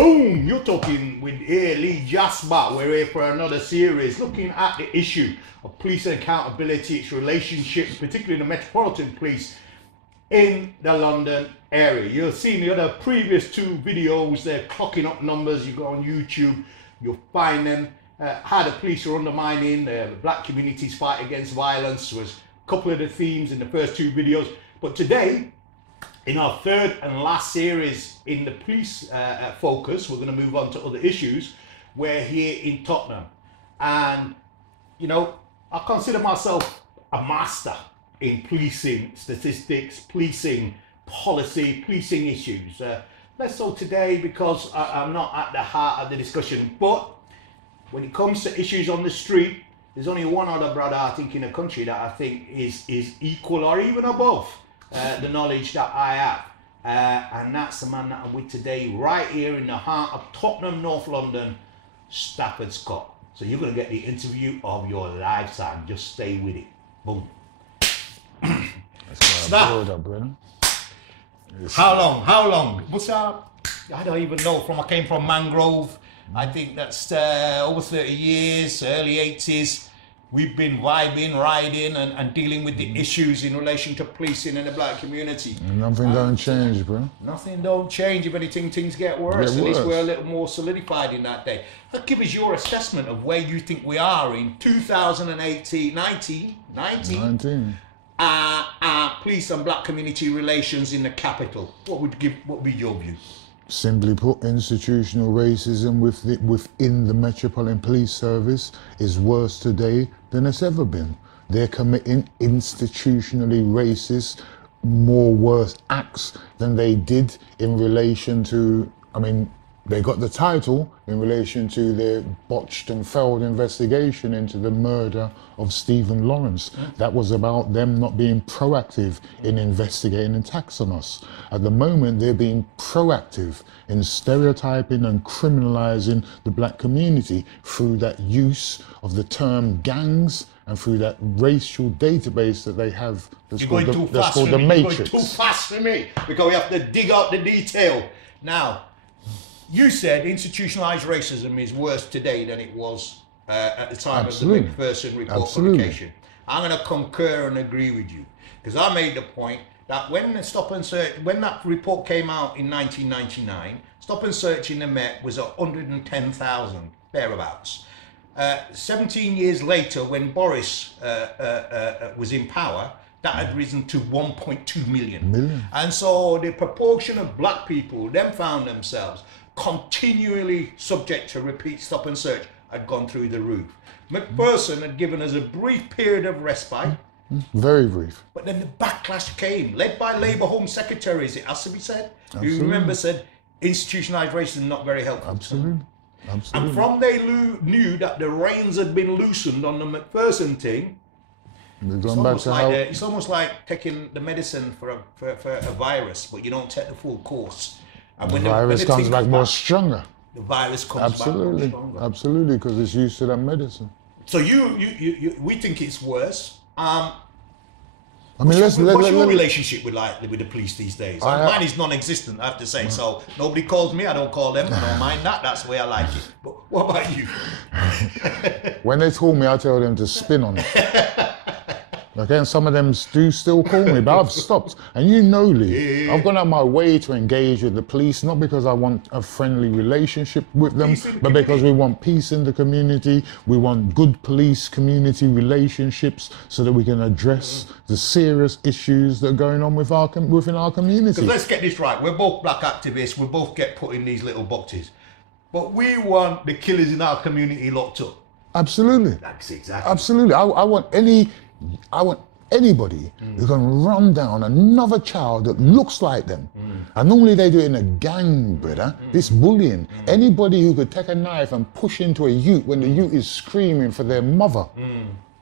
Boom! You're talking with Lee Jasper. We're here for another series looking at the issue of police accountability, its relationship, particularly the Metropolitan Police in the London area. You'll see the other previous two videos, they're clocking up numbers. You go on YouTube, you'll find them. How the police are undermining the black community's fight against violence was a couple of the themes in the first two videos. But today, in our third and last series in the police focus, we're going to move on to other issues. We're here in Tottenham, and you know, I consider myself a master in policing statistics, policing policy, policing issues. Less so today because I'm not at the heart of the discussion, but when it comes to issues on the street, there's only one other brother I think in the country that I think is equal or even above the knowledge that I have, and that's the man that I'm with today, right here in the heart of Tottenham, North London, Stafford Scott. So you're going to get the interview of your lifetime. Just stay with it. Boom. How long? What's up? I don't even know. I came from Mangrove. I think that's over 30 years, early 80s. We've been vibing, riding, and dealing with the issues in relation to policing in the black community. Nothing don't change, bro. Nothing don't change. If anything, things get worse. At least we're a little more solidified in that day. But give us your assessment of where you think we are in 2018, 19. Police and black community relations in the capital. What would be your view? Simply put, institutional racism within the Metropolitan Police Service is worse today than it's ever been. They're committing institutionally racist, more worse acts than they did in relation to, they got the title in relation to their botched and failed investigation into the murder of Stephen Lawrence. That was about them not being proactive in investigating attacks on us. At the moment, they're being proactive in stereotyping and criminalizing the black community through that use of the term gangs and through that racial database that they have that's called the Matrix. You're going too fast for me, because we have to dig out the detail. Now, you said institutionalized racism is worse today than it was at the time of the McPherson report publication. I'm going to concur and agree with you, because I made the point that when that report came out in 1999, stop and search in the Met was 110,000 thereabouts. 17 years later, when Boris was in power, that had risen to 1.2 million. And so the proportion of black people then found themselves continually subject to repeat stop and search had gone through the roof. McPherson had given us a brief period of respite. Very brief. But then the backlash came, led by Labour Home Secretaries, it has to be said. Absolutely. You remember said institutionalised racism not very helpful. Absolutely. And from they knew that the reins had been loosened on the McPherson thing, it's almost like taking the medicine for a virus, but you don't take the full course. And when the virus comes back more stronger. The virus comes back more stronger. Absolutely, because it's used to that medicine. So we think it's worse. What's your relationship with the police these days? Mine is non-existent, I have to say. So nobody calls me, I don't call them. I don't mind that. That's the way I like it. But what about you? When they call me, I tell them to spin on it. Okay, and some of them do still call me, but I've stopped. And you know, Lee, I've gone out my way to engage with the police, not because I want a friendly relationship with them, but because we want peace in the community. We want good police community relationships so that we can address the serious issues that are going on within our community. Because let's get this right, we're both black activists, we both get put in these little boxes. But we want the killers in our community locked up. Absolutely. That's exactly. Absolutely. I want anybody who can run down another child that looks like them. And normally they do it in a gang, brother. This bullying. Anybody who could take a knife and push into a youth when the youth is screaming for their mother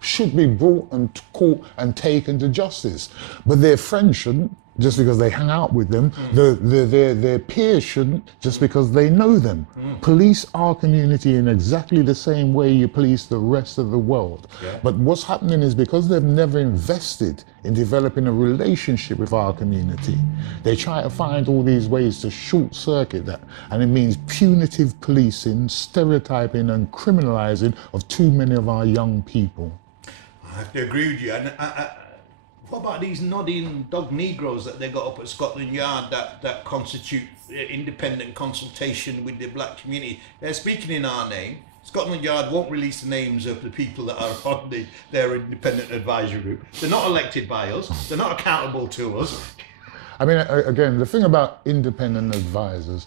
should be brought and caught and taken to justice. But their friends shouldn't. just because they hang out with them. Their peers shouldn't, just because they know them. Police our community in exactly the same way you police the rest of the world. Yeah. But what's happening is because they've never invested in developing a relationship with our community, they try to find all these ways to short circuit that. And it means punitive policing, stereotyping and criminalizing of too many of our young people. I have to agree with you. And what about these nodding dog Negroes that they got up at Scotland Yard that constitute independent consultation with the black community? They're speaking in our name. Scotland Yard won't release the names of the people that are on their independent advisory group. They're not elected by us. They're not accountable to us. I mean, again, the thing about independent advisors,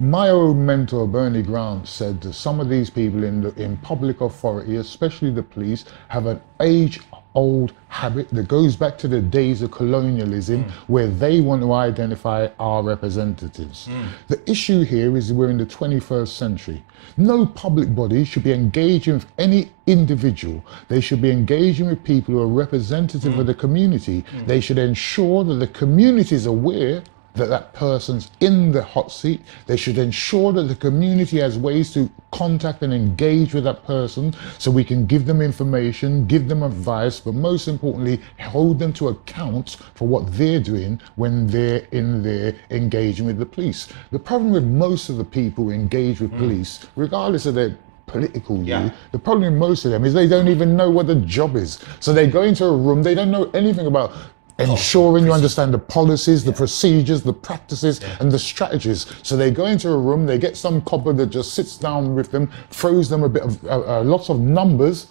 my old mentor, Bernie Grant, said that some of these people in public authority, especially the police, have an age-old habit that goes back to the days of colonialism, where they want to identify our representatives. The issue here is we're in the 21st century. No public body should be engaging with any individual. They should be engaging with people who are representative of the community. They should ensure that the community is aware that that person's in the hot seat. They should ensure that the community has ways to contact and engage with that person so we can give them information, give them advice, but most importantly, hold them to account for what they're doing when they're in there engaging with the police. The problem with most of the people who engage with police, regardless of their political view, the problem with most of them is they don't even know what the job is. So they go into a room, they don't know anything about ensuring you understand the policies, the procedures, the practices, and the strategies. So they go into a room, they get some copper that just sits down with them, throws them a bit of lots of numbers,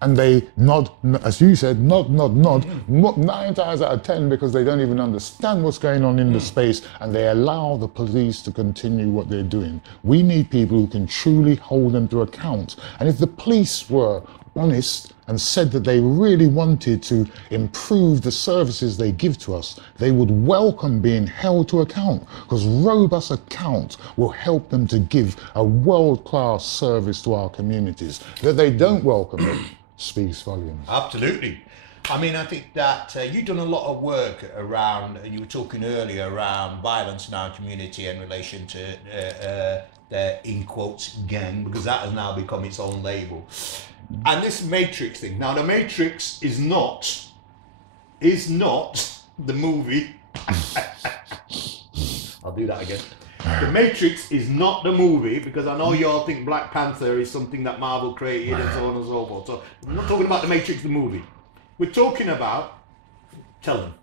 and they nod, as you said, nod, 9 times out of 10, because they don't even understand what's going on in the space, and they allow the police to continue what they're doing. We need people who can truly hold them to account. And if the police were honest and said that they really wanted to improve the services they give to us, they would welcome being held to account, because robust account will help them to give a world-class service to our communities. That they don't welcome it speaks volumes. Absolutely. I mean, I think that you've done a lot of work around, and you were talking earlier around violence in our community in relation to the, in quotes, gang, because that has now become its own label. And this Matrix thing. Now, the Matrix is not the movie. I'll do that again. The Matrix is not the movie, because I know you all think Black Panther is something that Marvel created and so on and so forth. So I'm not talking about the Matrix, the movie. We're talking about, tell them.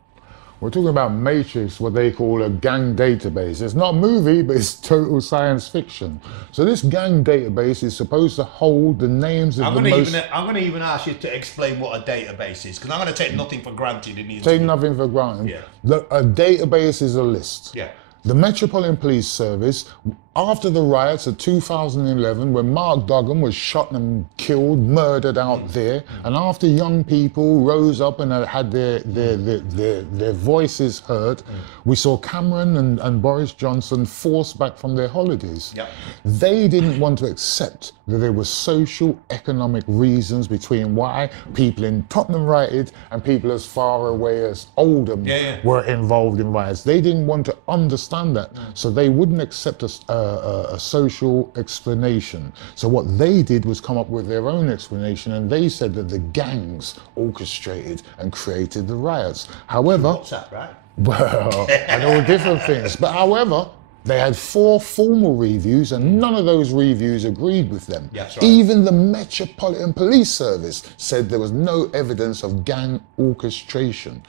We're talking about Matrix, what they call a gang database. It's not a movie, but it's total science fiction. So this gang database is supposed to hold the names of I'm going to even ask you to explain what a database is, because I'm going to take nothing for granted in the interview. Take nothing for granted. Yeah. A database is a list. Yeah. The Metropolitan Police Service, after the riots of 2011, when Mark Duggan was shot and killed, murdered out there, and after young people rose up and had their voices heard, we saw Cameron and Boris Johnson forced back from their holidays. Yep. They didn't want to accept that there were social, economic reasons between why people in Tottenham rioted and people as far away as Oldham were involved in riots. They didn't want to understand that, so they wouldn't accept a social explanation. So what they did was come up with their own explanation, and they said that the gangs orchestrated and created the riots. However, what's that, right? Well, and all different things. But however, they had 4 formal reviews, and none of those reviews agreed with them. That's right. Even the Metropolitan Police Service said there was no evidence of gang orchestration.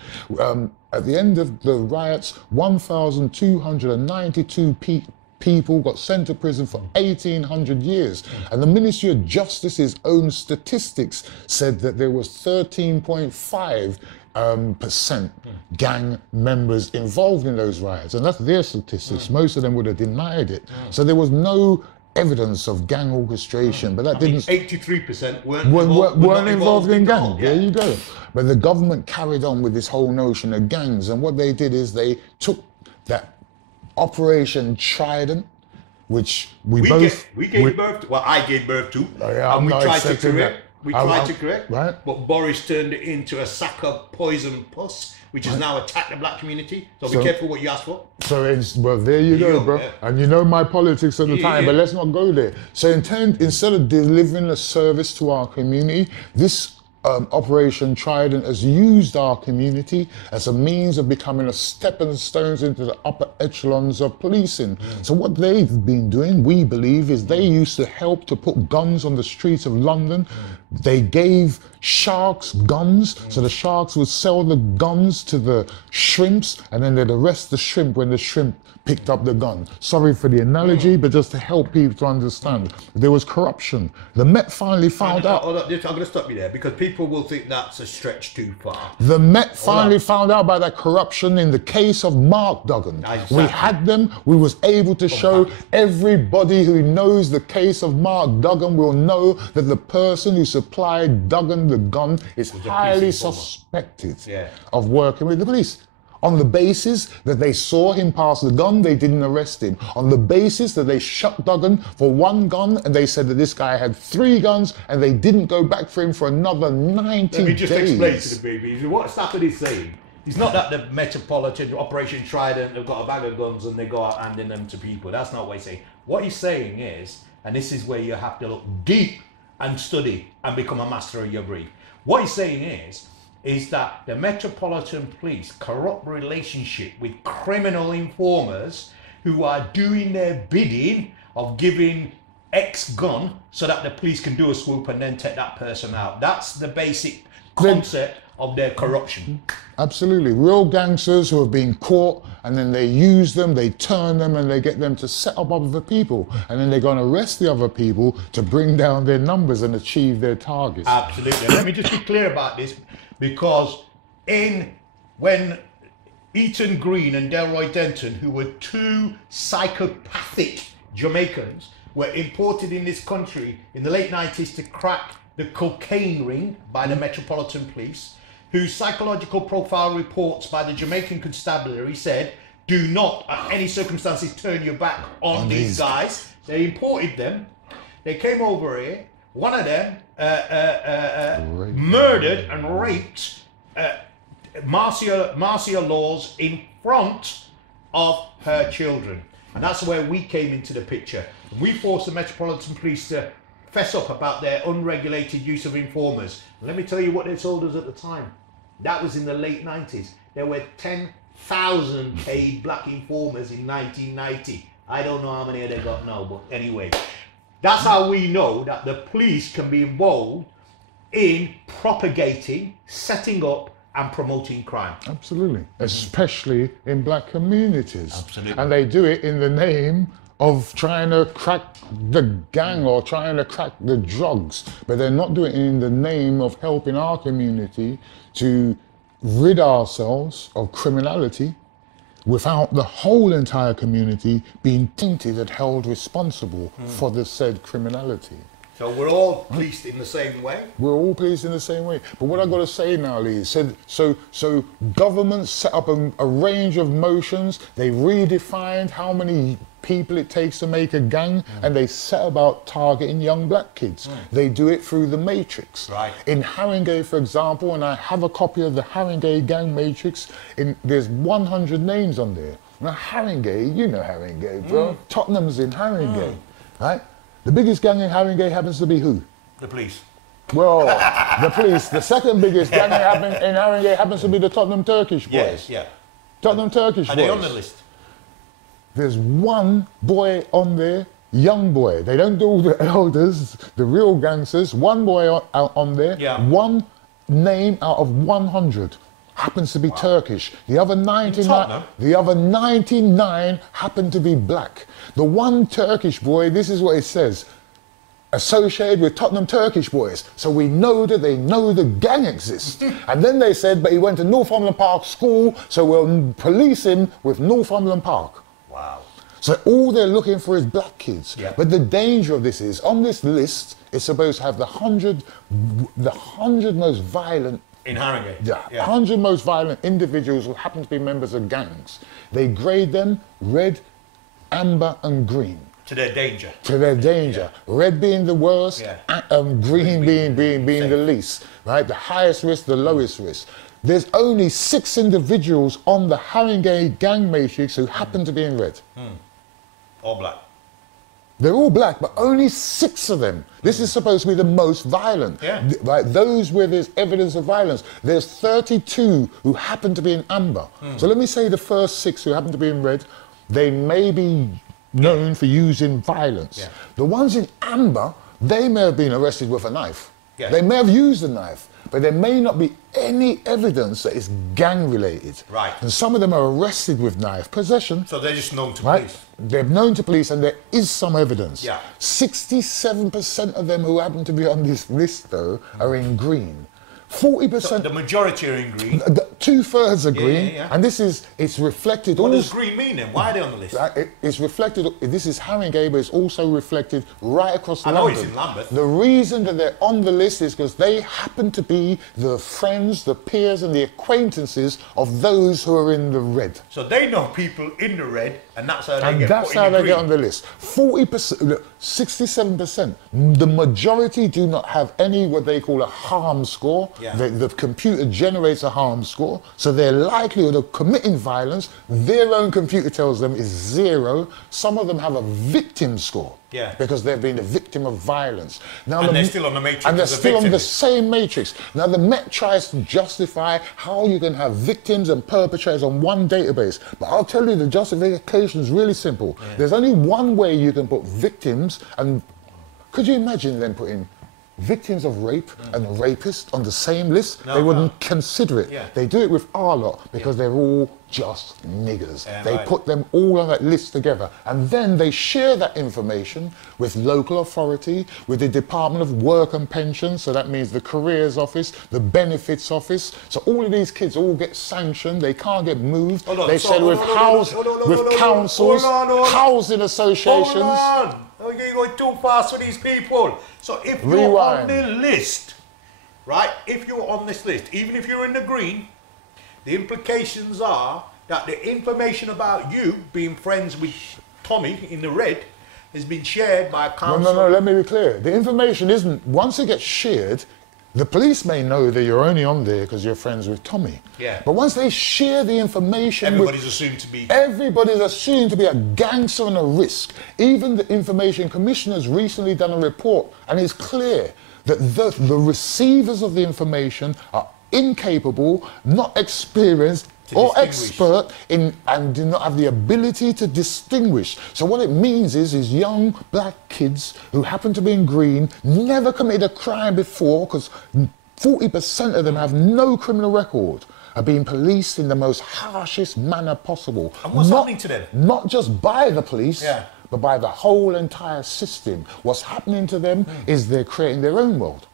At the end of the riots, 1,292 people got sent to prison for 1,800 years. And the Ministry of Justice's own statistics said that there was 13.5% gang members involved in those riots. And that's their statistics. Most of them would have denied it. So there was no evidence of gang orchestration, but that didn't... 83% weren't involved in gang. There you go. But the government carried on with this whole notion of gangs, and what they did is they took that Operation Trident, which we both... gave birth to, well, I gave birth to, and we tried to correct. We tried to correct, right? but Boris turned it into a sack of poison pus, which has now attacked the black community. So be careful what you ask for. So well, there you go, bro. Yeah. And you know my politics at the time, but let's not go there. So instead of delivering a service to our community, this Operation Trident has used our community as a means of becoming a stepping stones into the upper echelons of policing. So what they've been doing, we believe, is they used to help to put guns on the streets of London. They gave sharks guns, so the sharks would sell the guns to the shrimps, and then they'd arrest the shrimp when the shrimp picked up the gun. Sorry for the analogy, but just to help people to understand. There was corruption. The Met finally found out. Hold up, I'm going to stop you there, because people will think that's a stretch too far. The Met finally found out about that corruption in the case of Mark Duggan. Exactly. We had them, we was able to show everybody who knows the case of Mark Duggan will know that the person who supplied Duggan the gun is highly suspected of working with the police. On the basis that they saw him pass the gun, they didn't arrest him. On the basis that they shot Duggan for one gun, and they said that this guy had 3 guns, and they didn't go back for him for another 90 days. Let me just explain to the baby. What Stafford is saying, it's not that the Metropolitan Operation Trident have got a bag of guns and they go out handing them to people. That's not what he's saying. What he's saying is, and this is where you have to look deep and study and become a master of your brief. What he's saying is that the Metropolitan Police corrupt relationship with criminal informers who are doing their bidding of giving X gun so that the police can do a swoop and then take that person out. That's the basic concept of their corruption. Absolutely. Real gangsters who have been caught, and then they use them, they turn them, and they get them to set up other people. And then they're going to arrest the other people to bring down their numbers and achieve their targets. Absolutely. Let me just be clear about this, because when Eaton Green and Delroy Denton, who were 2 psychopathic Jamaicans, were imported in this country in the late 90s to crack the cocaine ring by the Metropolitan Police, whose psychological profile reports by the Jamaican Constabulary said, do not at any circumstances turn your back on these guys. They imported them. They came over here. One of them murdered and raped Marcia Laws in front of her children. And that's where we came into the picture. We forced the Metropolitan Police to fess up about their unregulated use of informers. Let me tell you what they told us at the time. That was in the late 90s. There were 10,000 paid black informers in 1990. I don't know how many they got now, but anyway. That's how we know that the police can be involved in propagating, setting up and promoting crime. Absolutely. Especially in black communities. Absolutely. And they do it in the name of trying to crack the gang or trying to crack the drugs, but they're not doing it in the name of helping our community to rid ourselves of criminality without the whole entire community being tainted and held responsible for the said criminality. So we're all policed in the same way? We're all policed in the same way. But what I've got to say now, Lee, so governments set up a range of motions, they redefined how many people it takes to make a gang, and they set about targeting young black kids. They do it through the matrix. Right. In Haringey, for example, and I have a copy of the Haringey gang matrix, there's 100 names on there. Now Haringey, you know Haringey, bro. Tottenham's in Haringey, right? The biggest gang in Haringey happens to be who? The police. Well, the police. The second biggest gang in Haringey happens to be the Tottenham Turkish boys. Yes, yeah. Tottenham Turkish boys. Are they on the list? There's one boy on there, young boy. They don't do all the elders, the real gangsters. One boy on there, one name out of 100 happens to be Turkish. The other 99 happen to be black. The one Turkish boy, this is what it says, associated with Tottenham Turkish boys. So we know that they know the gang exists. And then they said, but he went to Northumberland Park School, so we'll police him with Northumberland Park. Wow. So all they're looking for is black kids. Yeah. But the danger of this is, on this list, it's supposed to have the 100 most violent in Haringey. Yeah, 100 most violent individuals who happen to be members of gangs. They grade them red, amber and green. To their danger. To their danger. Yeah. Red being the worst, Yeah. Green being the least, right? The highest risk, the lowest risk. There's only 6 individuals on the Haringey gang matrix who happen to be in red. All black. They're all black, but only 6 of them. This is supposed to be the most violent. Yeah. Right? Those where there's evidence of violence. There's 32 who happen to be in amber. So let me say the first 6 who happen to be in red, they may be known for using violence. Yeah. The ones in amber, they may have been arrested with a knife. Yeah. They may have used a knife, but there may not be any evidence that it's gang related. Right. And some of them are arrested with knife possession. So they're just known to Right? police. They're known to police and there is some evidence. Yeah. 67% of them who happen to be on this list, though, are in green. 40%... So the majority are in green. 2/3 are green, yeah. and it's reflected... What does green mean then? Why are they on the list? It's reflected... This is Haringey, but it's also reflected right across I London. know it's in Lambeth. The reason that they're on the list is because they happen to be the friends, the peers, and the acquaintances of those who are in the red. So they know people in the red, and that's how they And get that's put in how the they green. get on the list. 40%, look, 67%. The majority do not have any what they call a harm score. Yeah. The computer generates a harm score, so their likelihood of committing violence, their own computer tells them is 0. Some of them have a victim score. Yeah. Because they've been a victim of violence. Now And they're still on the matrix And they're as a still on victim. the same matrix. Now the Met tries to justify how you can have victims and perpetrators on one database. But I'll tell you the justification is really simple. Yeah. There's only one way you can put victims, and could you imagine them putting victims of rape and rapists on the same list? No, they wouldn't consider it. Yeah. They do it with our lot because they're all just niggers. Yeah, they right. put them all on that list together, and then they share that information with local authority, with the Department of Work and Pensions, so that means the careers office, the benefits office. So all of these kids all get sanctioned. They can't get moved. Hold on, They so- said with hold on. councils, Hold on. housing associations. Hold on. Oh, you're going too fast for these people. So if you're Rewind. on the list, right? If you're on this list, even if you're in the green, the implications are that the information about you being friends with Tommy in the red has been shared by a council. No, let me be clear. The information isn't, once it gets shared, the police may know that you're only on there because you're friends with Tommy. Yeah. But once they share the information Everybody's assumed to be. Everybody's assumed to be a gangster and a risk. Even the Information Commissioner's recently done a report, and it's clear that the receivers of the information are incapable, not experienced, or distinguish. expert in, and do not have the ability to distinguish. So what it means is young black kids who happen to be in green, never committed a crime before, because 40% of them have no criminal record, are being policed in the most harshest manner possible. And what's happening to them? Not just by the police, Yeah. but by the whole entire system. What's happening to them is they're creating their own world.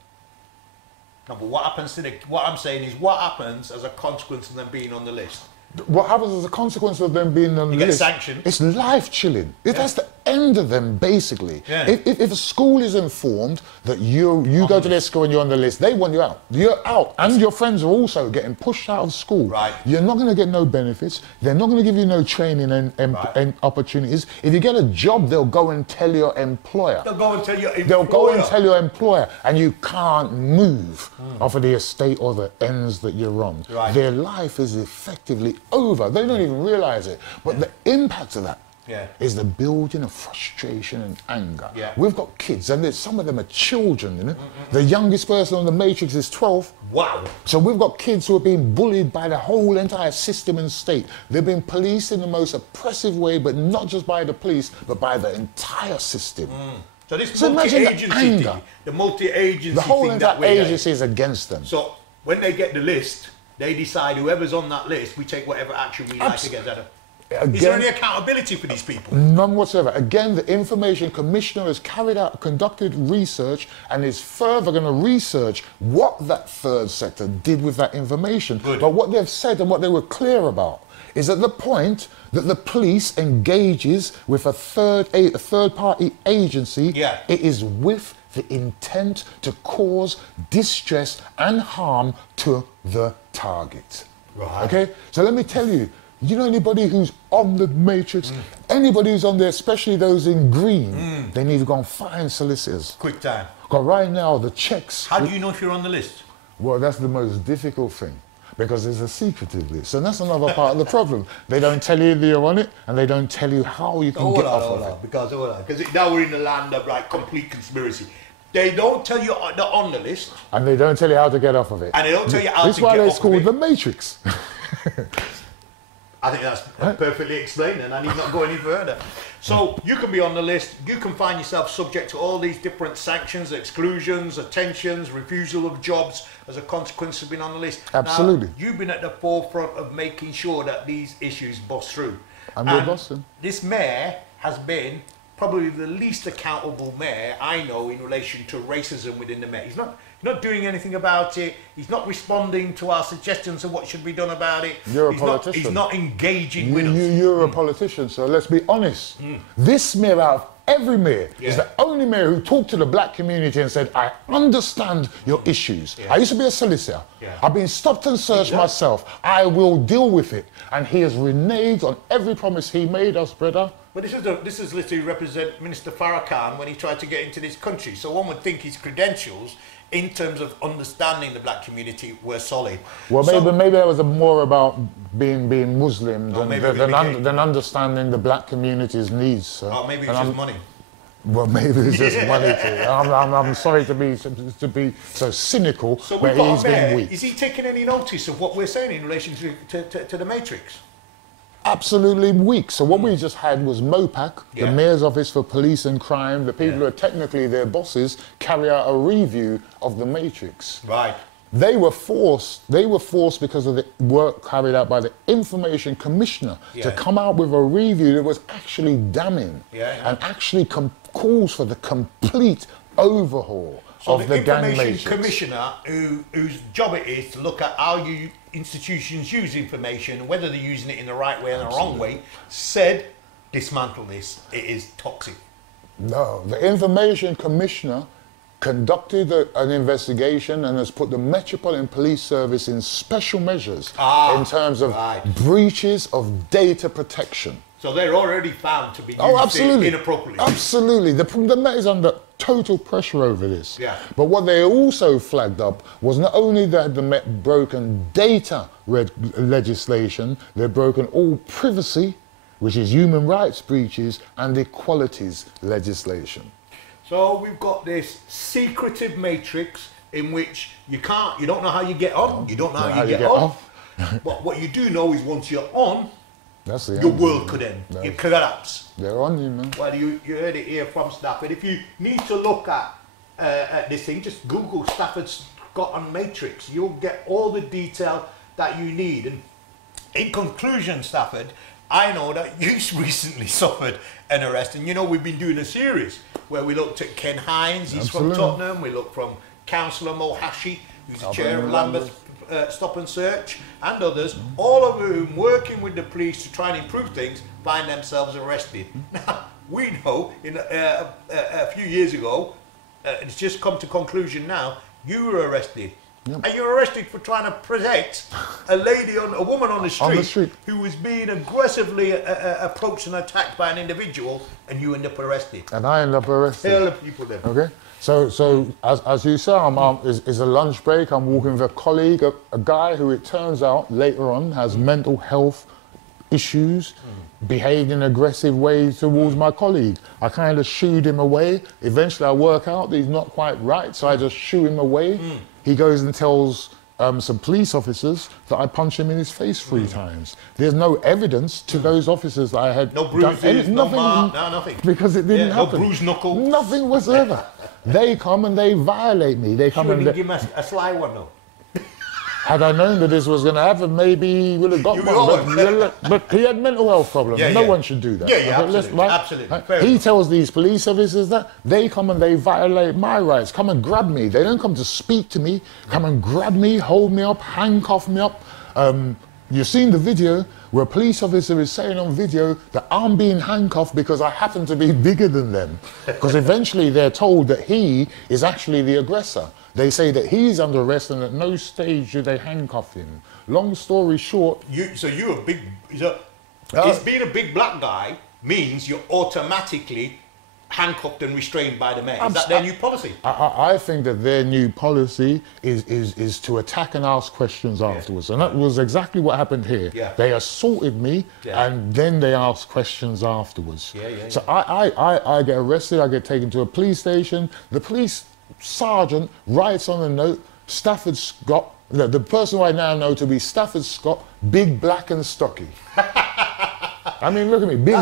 No, but what happens to the? What I'm saying is, what happens as a consequence of them being on the list? What happens as a consequence of them being on the get list? sanctioned. It's life chilling. That's the end of them, basically. Yeah. If a school is informed that you go to their school and you're on the list, they want you out. You're out, and your friends are also getting pushed out of school. Right. You're not going to get no benefits. They're not going to give you no training and opportunities. If you get a job, they'll go and tell your employer. They'll go and tell your employer. They'll go and tell your employer, and you can't move off of the estate or the ends that you're on. Right. Their life is effectively over. They don't even realize it. But the impact of that is the building of frustration and anger. Yeah. We've got kids, and some of them are children, you know. The youngest person on the matrix is 12. Wow. So we've got kids who are being bullied by the whole entire system and state. They've been policed in the most oppressive way, but not just by the police, but by the entire system. So this So imagine the multi-agency anger. thing, the multi-agency The whole thing that entire we're agency is against them. So when they get the list, they decide whoever's on that list, we take whatever action we like to get that. Is there any accountability for these people? None whatsoever. Again, the Information Commissioner has conducted research, and is further going to research what that third sector did with that information. Good. But what they've said and what they were clear about is at the point that the police engages with a third-party agency, it is with the intent to cause distress and harm to the target. Right. Okay? So let me tell you, You know anybody who's on the matrix? Anybody who's on there, especially those in green, they need to go and find solicitors. Quick time. Because right now, the checks... How do you know if you're on the list? Well, that's the most difficult thing, because there's a secretive list. And that's another part of the problem. They don't tell you that you're on it, and they don't tell you how you can get off of it. Because now we're in the land of like complete conspiracy. They don't tell you they're on the list. And they don't tell you how to get off of it. And they don't tell you how to get off of it. That's why it's called the Matrix. I think that's perfectly explained, and I need not go any further. So you can be on the list. You can find yourself subject to all these different sanctions, exclusions, attentions, refusal of jobs as a consequence of being on the list. Absolutely. Now, you've been at the forefront of making sure that these issues bust through. And we're busting. This mayor has been probably the least accountable mayor I know in relation to racism within the mayor. He's not doing anything about it. He's not responding to our suggestions of what should be done about it. You're a politician. He's not engaging with us. You're a politician, so let's be honest. This mayor out of every mayor is the only mayor who talked to the black community and said, I understand your issues. I used to be a solicitor. I've been stopped and searched myself. I will deal with it. And he has reneged on every promise he made us, brother. But this is literally represent Minister Farrakhan when he tried to get into this country. So one would think his credentials in terms of understanding the black community were solid. Well, maybe that was more about being Muslim than understanding the black community's needs. So. Oh, maybe it's just money. Well, maybe it's just money too. I'm sorry to be so cynical, so but he's been weak. Is he taking any notice of what we're saying in relation to the Matrix? Absolutely weak. So what we just had was MOPAC, the Mayor's Office for Police and Crime, the people who are technically their bosses, carry out a review of the Matrix. Right. They were forced because of the work carried out by the Information Commissioner to come out with a review that was actually damning and actually calls for the complete overhaul of the gang matrix. So the Information Commissioner, whose job it is to look at how institutions use information, whether they're using it in the right way or the wrong way, said, dismantle this, it is toxic. No, the Information Commissioner conducted an investigation and has put the Metropolitan Police Service in special measures in terms of breaches of data protection. So they're already found to be used inappropriately. Absolutely. The Met is under total pressure over this. But what they also flagged up was not only that the Met broken data legislation, they've broken all privacy, which is human rights breaches, and equalities legislation. So we've got this secretive matrix in which you don't know how you get on, you don't know how you get off. But what you do know is once you're on, your world could end. It collapse. They're on you, man. Well, you heard it here from Stafford. If you need to look at this thing, just Google Stafford Scott on Matrix. You'll get all the detail that you need. And in conclusion, Stafford, I know that you recently suffered an arrest, and you know we've been doing a series where we looked at Ken Hines, he's from Tottenham. We looked from Councillor Mohashi, who's the chair of Lambeth Stop and Search, and others, all of whom working with the police to try and improve things, find themselves arrested. Now, we know a few years ago, it's just come to conclusion now, you were arrested. And you're arrested for trying to protect a woman on the street who was being aggressively approached and attacked by an individual, and you end up arrested. And I end up arrested. Tell the people then. Okay. So as you say, is a lunch break. I'm walking with a colleague, a guy who it turns out later on has mental health issues, behaved in aggressive ways towards my colleague. I kind of shooed him away. Eventually I work out that he's not quite right, so I just shoo him away. He goes and tells some police officers that I punched him in his face 3 times. There's no evidence to those officers that I had no bruises, no mark, nothing. Because it didn't happen. No bruised knuckle. Nothing whatsoever. They come and they violate me. They come and give him a sly one though. Had I known that this was going to happen, maybe he would have got one. But he had mental health problems. No one should do that. Absolutely. He tells these police officers that they come and they violate my rights. Come and grab me. They don't come to speak to me. Come and grab me, hold me up, handcuff me up. You've seen the video where a police officer is saying on video that I'm being handcuffed because I happen to be bigger than them. Because eventually they're told that he is actually the aggressor. They say that he's under arrest and at no stage do they handcuff him. Long story short... So you're a big... It's being a big black guy means you're automatically handcuffed and restrained by the men. Is that their new policy? I think that their new policy is to attack and ask questions afterwards. And that was exactly what happened here. Yeah. They assaulted me and then they asked questions afterwards. So I get arrested, I get taken to a police station. The police sergeant writes on a note, Stafford Scott, the person who I now know to be Stafford Scott, big, black and stocky. I mean, look at me, big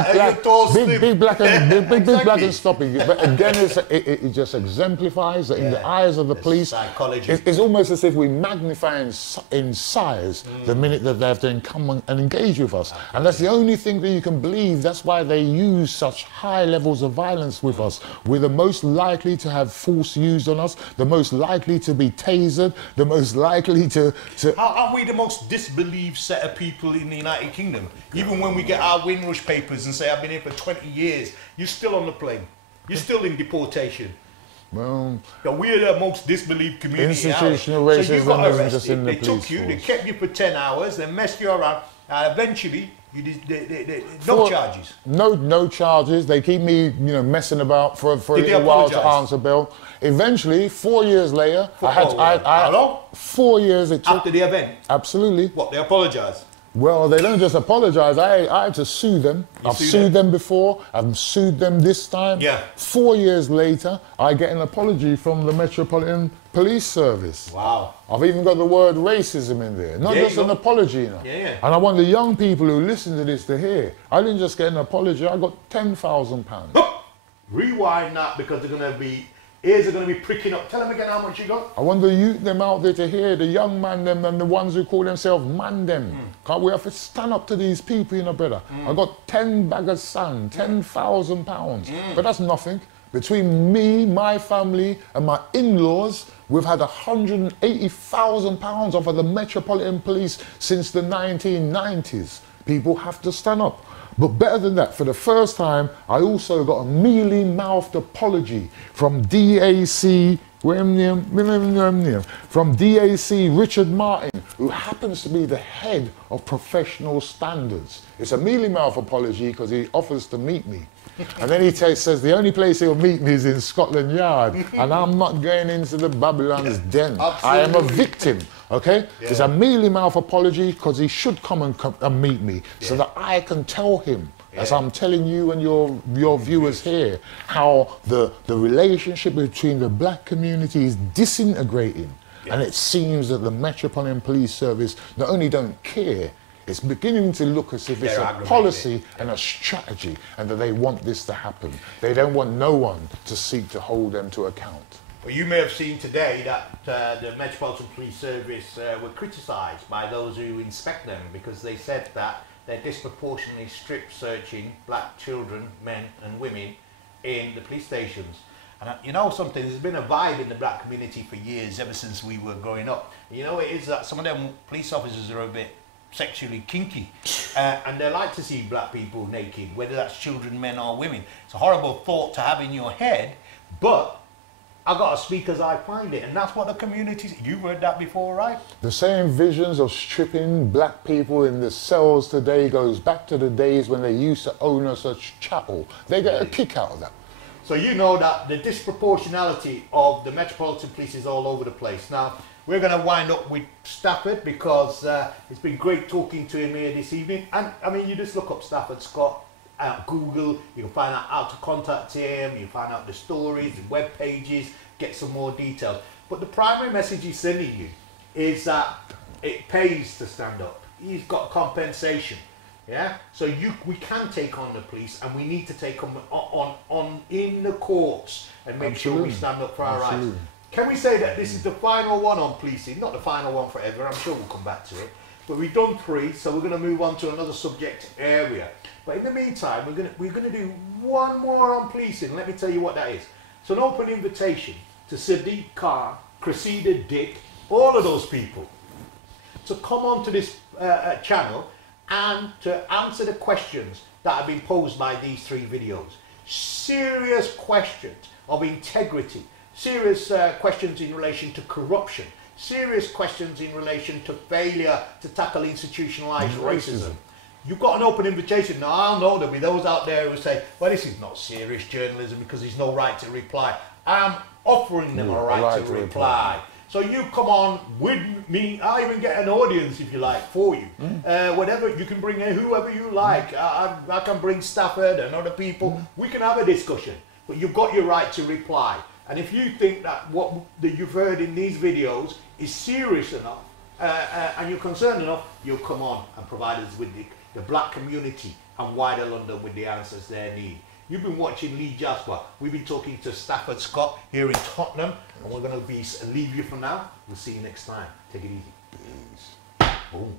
black and stopping. But again, it just exemplifies that in the eyes of the police, psychology. It's almost as if we magnify in size the minute that they have to come and engage with us. And that's the only thing that you can believe. That's why they use such high levels of violence with us. We're the most likely to have force used on us, the most likely to be tasered, the most likely to... Aren't we the most disbelieved set of people in the United Kingdom? Even when we get our Windrush papers and say, I've been here for 20 years, you're still on the plane. You're still in deportation. Well, we're the most disbelieved community. Institutional racism so you got isn't just in the They police took you, force. They kept you for 10 hours, they messed you around, and eventually, no charges. No charges. They keep me, messing about for a Did little while to apologise? answer bail. Eventually, 4 years later, How long? 4 years it took. After the event? Absolutely. What, they apologised? Well, they don't just apologise. I had to sue them. I've sued them before. I've sued them this time. Yeah. 4 years later, I get an apology from the Metropolitan Police Service. Wow. I've even got the word racism in there. Not just an apology, Yeah. And I want the young people who listen to this to hear. I didn't just get an apology. I got £10,000. Rewind that because they're going to be... Ears are going to be pricking up. Tell them again how much you got. I want the youth them out there to hear, the young man them and the ones who call themselves man them. Can't we have to stand up to these people, brother? I got 10 bag of sand, £10,000. But that's nothing. Between me, my family and my in-laws, we've had £180,000 off of the Metropolitan Police since the 1990s. People have to stand up. But better than that, for the first time, I also got a mealy-mouthed apology from DAC, from DAC Richard Martin, who happens to be the head of professional standards. It's a mealy-mouthed apology because he offers to meet me. And then he says the only place he'll meet me is in Scotland Yard, and I'm not going into the Babylon's den. I am a victim, okay? It's a mealy-mouthed apology because he should come and meet me so that I can tell him, as I'm telling you and your viewers here, how the relationship between the black community is disintegrating. And it seems that the Metropolitan Police Service not only don't care, it's beginning to look as if it's a policy and a strategy, and that they want this to happen. They don't want no one to seek to hold them to account. Well, you may have seen today that the Metropolitan Police Service were criticised by those who inspect them because they said that they're disproportionately strip searching black children, men and women in the police stations. And you know something, there's been a vibe in the black community for years, ever since we were growing up. You know, it is that some of them police officers are a bit sexually kinky, and they like to see black people naked, whether that's children, men or women. It's a horrible thought to have in your head, but I gotta speak as I find it, and that's what the community... You've heard that before, right? The same visions of stripping black people in the cells today goes back to the days when they used to own us a chattel. They get a kick out of that. So you know that the disproportionality of the Metropolitan Police is all over the place. Now, we're going to wind up with Stafford because it's been great talking to him here this evening. And I mean, you just look up Stafford Scott at Google, you can find out how to contact him, you find out the stories, the web pages, get some more details. But the primary message he's sending you is that it pays to stand up. He's got compensation. Yeah, so we can take on the police, and we need to take them on in the courts and make sure we stand up for our rights. Can we say that this is the final one on policing? Not the final one forever, I'm sure we'll come back to it. But we've done 3, so we're going to move on to another subject area. But in the meantime, we're going to do one more on policing. Let me tell you what that is. It's an open invitation to Sadiq Khan, Cressida Dick, all of those people. to come onto this channel and to answer the questions that have been posed by these 3 videos. Serious questions of integrity, serious questions in relation to corruption, serious questions in relation to failure to tackle institutionalized racism. You've got an open invitation. Now, I'll know there'll be those out there who say, well, this is not serious journalism because there's no right to reply. I'm offering them a right to reply. So you come on with me. I even get an audience, if you like, for you. Whatever, you can bring in whoever you like. I can bring Stafford and other people. We can have a discussion. But you've got your right to reply. And if you think that what that you've heard in these videos is serious enough and you're concerned enough, you'll come on and provide us with the black community and wider London with the answers they need. You've been watching Lee Jasper. We've been talking to Stafford Scott here in Tottenham, and we're going to leave you for now. We'll see you next time. Take it easy. Peace. Boom.